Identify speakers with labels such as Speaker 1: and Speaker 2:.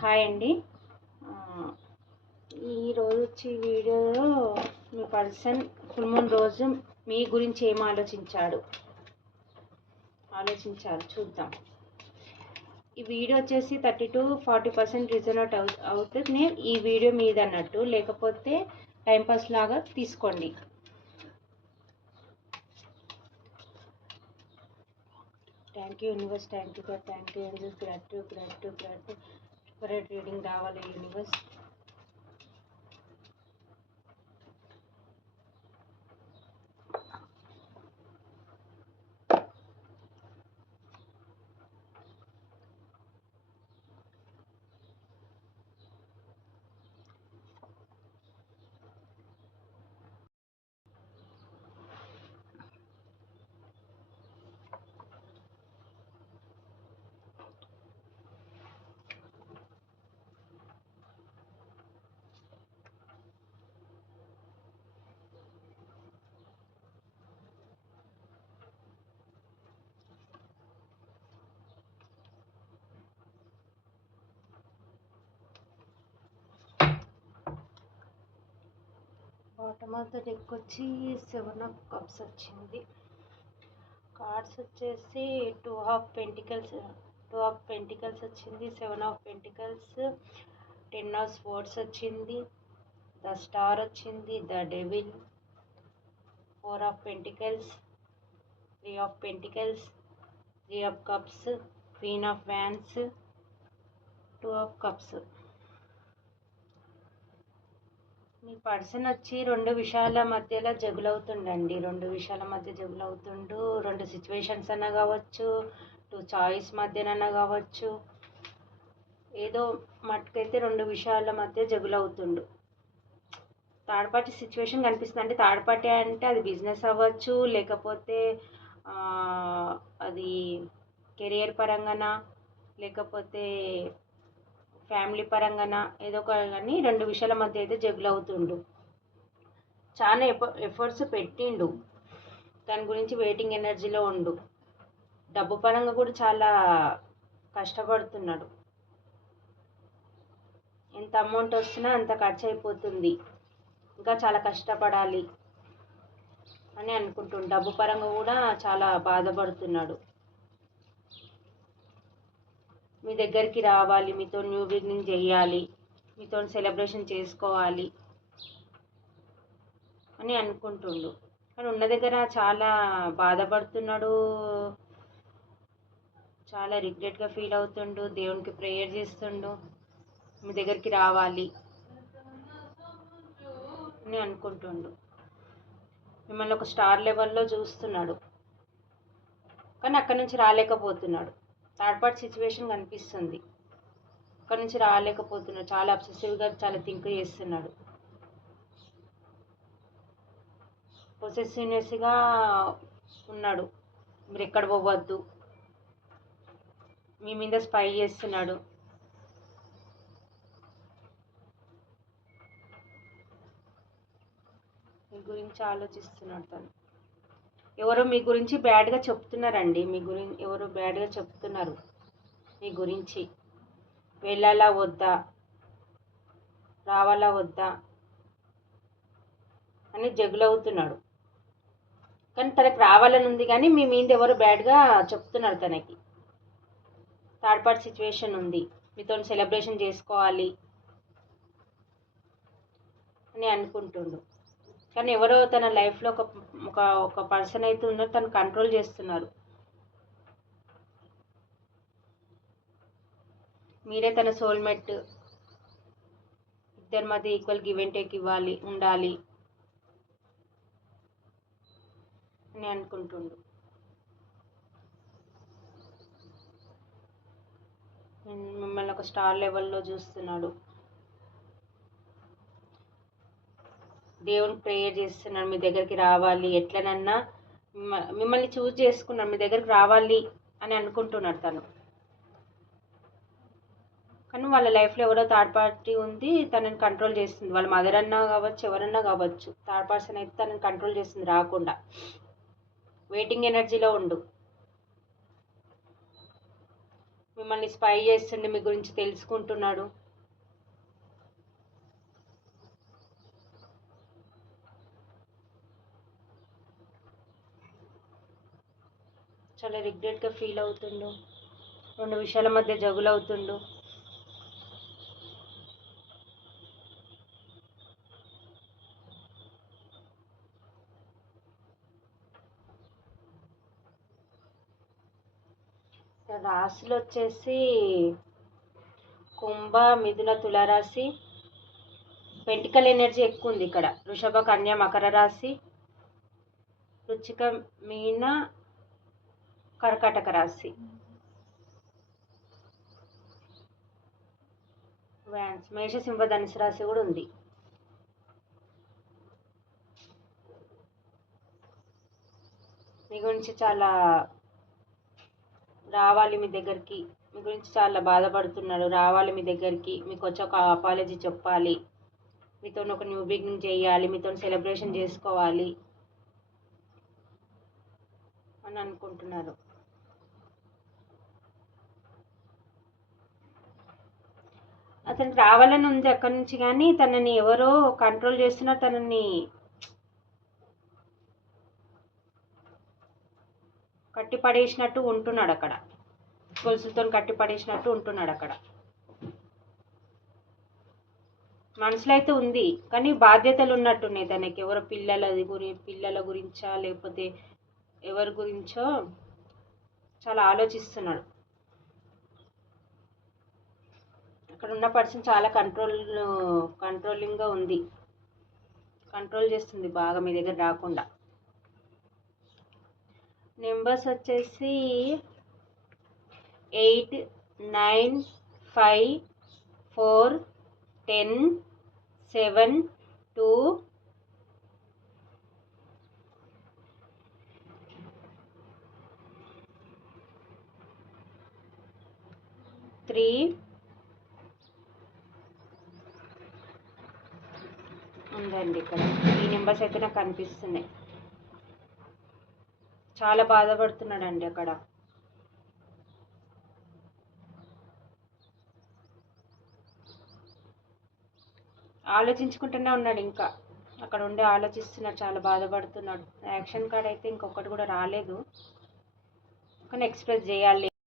Speaker 1: Hi అండి. ఈరోజు వచ్చి వీడియోలో మీ పర్సన్ ఫుల్ మూన్ రోజు మీ గురించి ఏం ఆలోచించాడు? ఆలోచించారు చూద్దాం. ఈ వీడియో వచ్చేసి thirty to forty percent resonate అవు అవుతుంది. ఈ వీడియో మీద అన్నట్టు. లేకపోతే టైంపాస్ లాగా తీసుకోండి. Thank you universe thank you sir. Thank you angels gratitude gratitude gratitude. Separate reading రావాలి యూనివర్స్ బాటమ్ డెక్ వచ్చి సెవెన్ ఆఫ్ కప్స్ వచ్చింది. కార్డ్స్ వచ్చేసి two of pentacles two of pentacles వచ్చింది seven of pentacles ten of swords వచ్చింది the star వచ్చింది the devil four of pentacles three of pentacles three of cups queen of wands two of cups. Me person వచ్చి రెండు విషయాల మధ్యలో జగులవుతుండండి. రెండు విషయాల మధ్య జగులవుతుండు. రెండు సిచ్యువేషన్స్ అన్న కావచ్చు టూ చాయిస్ మధ్యనన్నా కావచ్చు ఏదో మట్టుకైతే రెండు విషయాల మధ్య జగులవుతుండు. థర్డ్ పార్టీ సిచ్యువేషన్ కనిపిస్తుంది అంటే థర్డ్ పార్టీ అంటే అది బిజినెస్ అవ్వచ్చు లేకపోతే అది కెరియర్ పరంగానా లేకపోతే ఫ్యామిలీ పరంగానా ఏదో ఒక కానీ రెండు విషయాల మధ్య అయితే జగులు అవుతుండు. చాలా ఎఫ ఎఫర్ట్స్ పెట్టిండు. దాని గురించి వెయిటింగ్ ఎనర్జీలో ఉండు. డబ్బు పరంగా కూడా చాలా కష్టపడుతున్నాడు. ఎంత అమౌంట్ వస్తున్నా అంత ఖర్చు అయిపోతుంది ఇంకా చాలా కష్టపడాలి అని అనుకుంటుండు. డబ్బు పరంగా కూడా చాలా బాధపడుతున్నాడు. మీ దగ్గరికి రావాలి. మీతో న్యూ బిగినింగ్ చేయాలి మీతో సెలబ్రేషన్ చేసుకోవాలి అని అనుకుంటుండు. కానీ ఉన్న దగ్గర చాలా బాధపడుతున్నాడు. చాలా రిగ్రెట్గా ఫీల్ అవుతుండు. దేవునికి ప్రేయర్ చేస్తుండు. మీ దగ్గరికి రావాలి అని అనుకుంటుండు. మిమ్మల్ని ఒక స్టార్ లెవెల్లో చూస్తున్నాడు. కానీ అక్కడి నుంచి రాలేకపోతున్నాడు. థర్డ్ పార్ట్ సిచ్యువేషన్ కనిపిస్తుంది. అక్కడి నుంచి రాలేకపోతున్నాడు చాలా అబ్సెసివ్గా చాలా థింక్ చేస్తున్నాడు. పొసెసివ్నెస్గా ఉన్నాడు. మీరు ఎక్కడ పోవద్దు. మీ మీద స్పై చేస్తున్నాడు. మీ గురించి ఆలోచిస్తున్నాడు తను. ఎవరో మీ గురించి బ్యాడ్గా చెప్తున్నారండి. మీ గురించి ఎవరో బ్యాడ్గా చెప్తున్నారు. మీ గురించి. వెళ్ళాలా వద్దా? రావాలా వద్దా? అని జగులవుతున్నాడు. కానీ తనకు రావాలని ఉంది కానీ మీ మీద ఎవరు బ్యాడ్గా చెప్తున్నారు తనకి. థర్డ్ పార్ట్ సిచ్యువేషన్ ఉంది. మీతో సెలబ్రేషన్ చేసుకోవాలి అని అనుకుంటుండు. కానీ ఎవరో తన లైఫ్లో ఒక ఒక ఒక పర్సన్ అయితే ఉన్నారు తను కంట్రోల్ చేస్తున్నారు. మీరే తన సోల్మేట్ ఇద్దరి మధ్య ఈక్వల్ గివ్ అండ్ టేక్ ఇవ్వాలి ఉండాలి అని అనుకుంటుండు. మిమ్మల్ని ఒక స్టార్ లెవెల్లో చూస్తున్నాడు. దేవుని ప్రేయర్ చేస్తున్నాడు మీ దగ్గరికి రావాలి ఎట్లనన్నా మిమ్మల్ని చూస్ చేసుకున్నాడు మీ దగ్గరికి రావాలి అని అనుకుంటున్నాడు తను. కానీ వాళ్ళ లైఫ్లో ఎవరో థర్డ్ పార్టీ ఉంది తనని కంట్రోల్ చేస్తుంది. వాళ్ళ మదర్ అన్నా కావచ్చు ఎవరన్నా కావచ్చు థర్డ్ పర్సన్ అయితే తనని కంట్రోల్ చేస్తుంది రాకుండా. వెయిటింగ్ ఎనర్జీలో ఉండు. మిమ్మల్ని స్పై చేస్తుండే మీ గురించి తెలుసుకుంటున్నాడు. చాలా రిగ్రెట్గా ఫీల్ అవుతుండు. రెండు విషయాల మధ్య జగులు అవుతుండు. రాశులు వచ్చేసి కుంభ మిథున తులారాశి. పెంటికల్ ఎనర్జీ ఎక్కువ ఉంది ఇక్కడ. వృషభ కన్య మకర రాశి. వృచ్చిక మీన కర్కాటక రాశి. వ్యాన్స్ మేష సింహ ధనుసు రాశి కూడా ఉంది. మీ గురించి చాలా రావాలి మీ దగ్గరికి. మీ గురించి చాలా బాధపడుతున్నాడు. రావాలి మీ దగ్గరికి. మీకు వచ్చి ఒక అపాలజీ చెప్పాలి. మీతో ఒక న్యూ బిగినింగ్ చేయాలి. మీతో సెలబ్రేషన్ చేసుకోవాలి. అని అనుకుంటున్నారు అతనికి రావాలని ఉంది అక్కడి నుంచి కానీ తనని ఎవరో కంట్రోల్ చేస్తున్నారు తనని కట్టిపడేసినట్టు ఉంటున్నాడు అక్కడ. గొలుసులతో కట్టిపడేసినట్టు ఉంటున్నాడు అక్కడ. మనసులో అయితే ఉంది కానీ బాధ్యతలు ఉన్నట్టున్నాయి తనకి. ఎవరో పిల్లలది గురి పిల్లల గురించా లేకపోతే ఎవరి గురించో చాలా ఆలోచిస్తున్నాడు. అక్కడ ఉన్న పర్సన్ చాలా కంట్రోల్ కంట్రోలింగ్గా ఉంది. కంట్రోల్ చేస్తుంది బాగా మీ దగ్గర రాకుండా. నెంబర్స్ వచ్చేసి eight nine five four ten seven two. Three. ఉందండి ఇక్కడ. ఈ నెంబర్స్ అయితే నాకు కనిపిస్తున్నాయి. చాలా బాధపడుతున్నాడండి అక్కడ. ఆలోచించుకుంటూనే ఉన్నాడు ఇంకా. అక్కడ ఉండి ఆలోచిస్తున్నాడు చాలా బాధపడుతున్నాడు. యాక్షన్ కార్డ్ అయితే ఇంకొకటి కూడా రాలేదు. కానీ ఎక్స్ప్రెస్ చేయాలి.